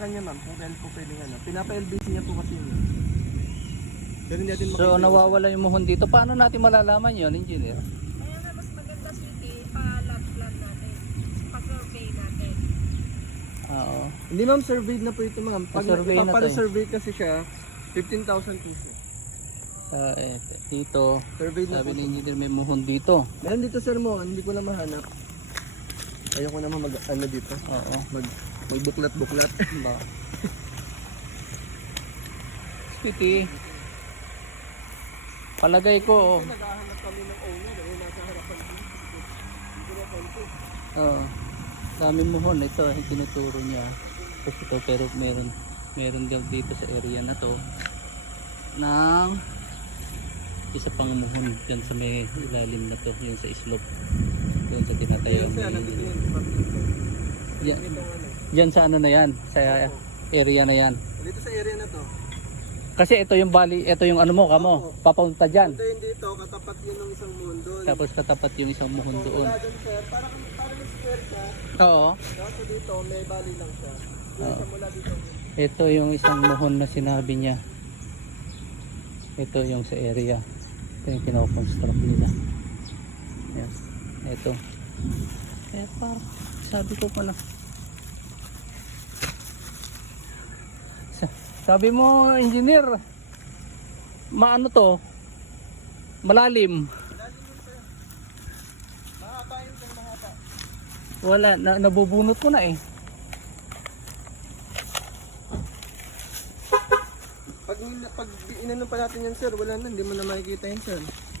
Kanya ma'am, kung po pwedeng ano. Pinapa-LBC niya po kasi yun. Pero hindi natin So nawawala yung muhon dito. Paano natin malalaman yun, engineer? Kaya nga mas maganda city, pa-lot plan natin, pa-survey natin. Oo. Hindi ma'am, surveyed na po ito ma'am. Pag Survey na to eh. ipapala-survey kasi siya, 15,000 pesos. Dito, Surveyed na sabi po. ni engineer may muhon dito. Meron dito sir mo, hindi ko na mahanap. Ayoko naman mag ano dito. Oo. Magbuklat-buklat. Ba. Speaky. Palagay ko. Naghahanap kami ng owner, nasa harapan dito na konti. Oo. Dami muhon. Ito yung tinuturo niya. Ito, pero meron daw dito sa area na to ng isa pang muhon dyan sa may ilalim na to, yun sa slope, yun sa tinatayang yan sa ano na yan, sa area na yan. Dito sa area na to. Kasi ito yung bali, ito yung ano mo, kamo, papunta dyan. Ito yung dito, katapat yun ng isang muhon doon. Tapos katapat yung isang muhon doon. Wala doon sir, parang square siya. Oo. Kaso dito, may bali lang siya. Oo. Siya mula dito. Ito yung isang muhon na sinabi niya. Ito yung sa area. Ito yung kinoconstruct nila. Yan. Ito. Eh parang sabi ko pala. Sabi mo, engineer, maano to? Malalim. Mahaba yun sir, mahaba. Wala, nabubunot ko na eh. Pag inano pa natin yan sir, wala na, hindi mo na makikita yan sir.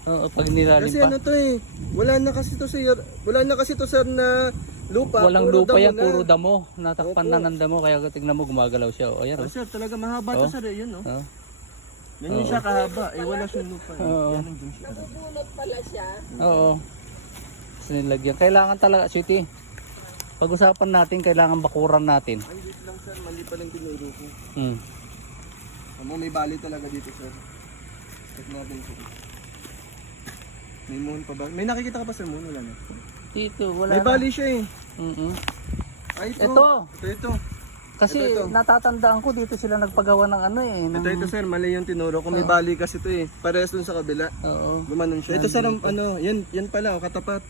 Oo, pag nilalim Kasi pa. ano to eh, wala na kasi to sir na lupa. Walang puro lupa damo yan, na. puro damo. Natakpan Opo. na ng damo, kaya tignan mo gumagalaw siya. O, ayan. Oh, sir, talaga mahaba to Oh. sir eh, yun no. Oh. Ganyan siya kahaba, eh wala siyang lupa. Eh. Oo. Yan ang dun siya. Nabubunot pala siya. Oo. Tapos nilagyan. Kailangan talaga, sweetie. Pag-usapan natin, kailangan bakuran natin. Ay, dito lang sir, mali pa lang tinuro ko. Hmm. May bali talaga dito sir. Check natin sir. May moon pa ba? May nakikita ka pa sir moon? Wala na. Dito, wala May na. bali siya eh. Ay, Ito. Ito. Kasi Ito. natatandaan ko dito sila nagpagawa ng ano eh. Ito sir, mali yung tinuro ko. May bali kasi ito eh. Parehas dun sa kabila. Oo. Gumanon siya. Ito sir, ano, yan pala, oh, katapat.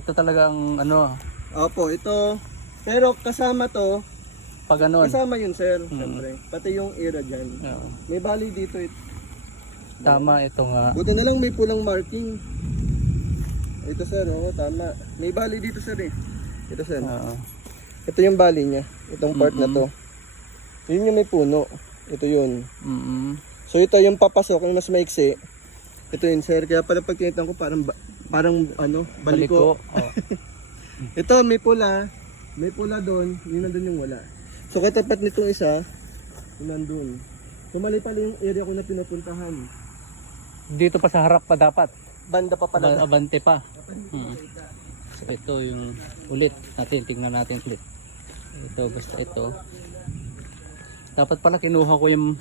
Ito talagang ano, Opo, ito. Pero kasama to, pag ganon. kasama yun sir, siyempre. Pati yung era dyan. Oo. May bali dito. Tama, ito nga. Buti na lang may pulang marking. Ito sir, oo, tama. May bali dito sir eh. Ito sir. Oo. Ito yung bali niya. Itong part na to. Yun yung may puno. Ito yun. So ito yung papasok, yung mas maiksi. Ito yun sir. Kaya pala pag tinitan ko parang ano, baliko. Oh. Ito may pula. May pula doon. Yun nandun yung wala. So katapat nitong isa, yun nandun. So mali pala yung area ko na pinupuntahan. Dito pa sa harap pa dapat. Banda pa pala. Abante pa. So ito yung ulit natin, tingnan natin ulit. Ito, basta ito. Dapat pala kinuha ko yung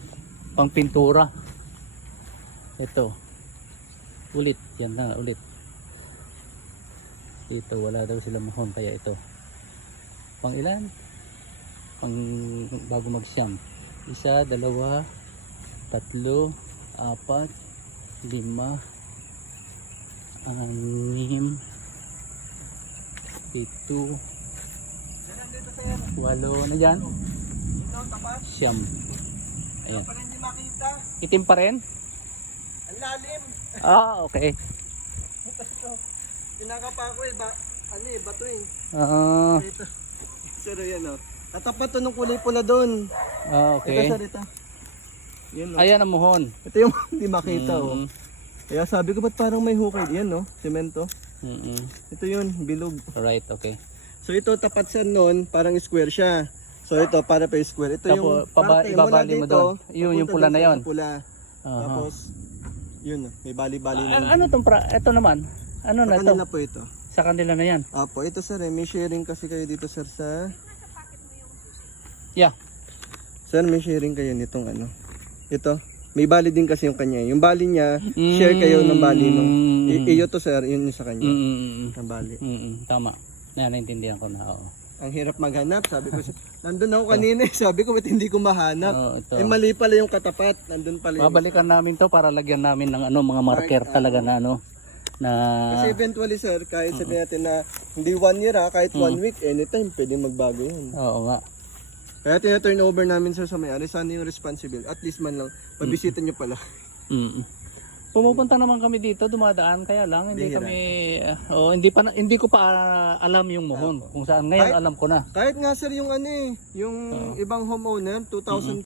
pang pintura. Ito. Ulit, yan na, ulit. Dito, wala daw sila muhon, kaya ito. Pang ilan? Pang bago mag-siyam. 1, 2, 3, 4, 5, 6, 7, 8 na dyan. Siyam. Ayan. Parang hindi makita. Itim pa rin? Ang lalim. Ah, okay. Kinakapa ko eh. Ano eh, bato eh. Ah, Ito. Sir, yan o. Katapat to ng kulay pula doon. okay. Ito sir, ito. Yan o. Ayan ang muhon. Ito yung hindi makita o. Kaya sabi ko ba't parang may hukay? Yan o, semento. Ito yun, bilog. Right, okay. So ito tapat sir noon, parang square siya. So ito para pa square. Ito yung parte mula ibabali mo dito. doon. Yung pula na yon. Pula. Aha. Tapos yun, may bali-bali na. Ano tong ito naman? Ano na Sa ito? kanila po ito. Sa kanila na yan. Apo, ito sir, may sharing kasi kayo dito sir sa... Yeah. Sir, may sharing kayo nitong ano. Ito, may bali din kasi yung kanya. Yung bali niya, share kayo ng bali nung... Iyo to sir, yun yung sa kanya. Ang bali. Tama. Naintindihan ko na. Oo. Ang hirap maghanap, sabi ko. Nandun ako kanina, sabi ko, ba't hindi ko mahanap? Oo, ito. Eh, mali pala yung katapat. Nandun pala yung... Babalikan namin to para lagyan namin ng ano, mga marker talaga na ano. Na... Kasi eventually, sir, kahit sabihin natin na hindi 1 year kahit 1 week, anytime, pwede magbago yun. Oo nga. Kaya tina-turn over namin sir sa may-ari, sana yung responsible. At least man lang, pabisita nyo pala. Pumupunta naman kami dito, dumadaan, kaya lang hindi Bihira. kami hindi ko pa alam yung muhon kung saan. Ngayon alam ko na. Kahit nga sir yung ano yung ibang homeowner, 2000